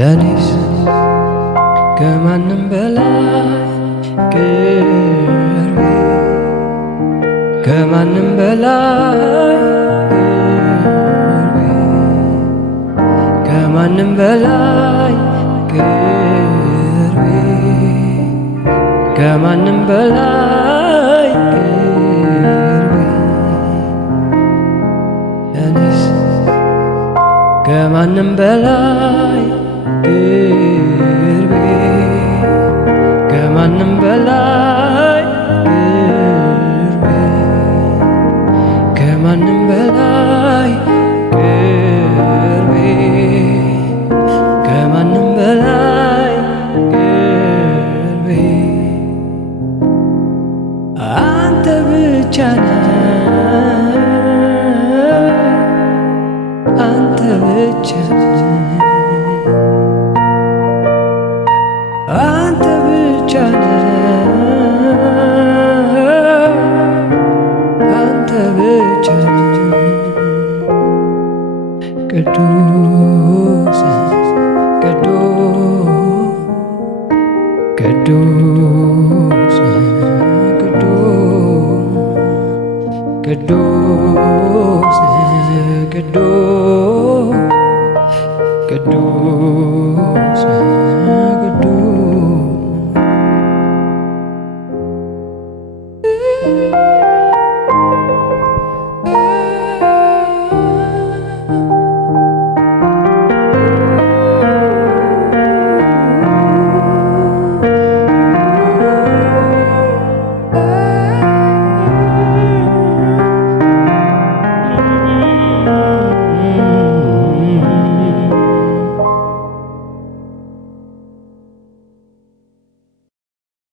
ለኔስ ከማንም በላይ ቅርቤ ከማንም በላይ ቅርቤ ከማንም በላይ ቅርቤ ከማንም በላይ ቅርቤ ለኔስ ከማንም በላይ ቅርቤ ከማንም በላይ ቅርቤ ከማንም በላይ ቅርቤ ከማንም በላይ ቅርቤ አንተ ብቻ ነህ አንተ ብቻ አንተ ብቻ ነህ አንተ ብቻ ቅዱስ ቅዱስ ቅዱስ ቅዱስ ቅዱስ ቅዱስ ቅዱስ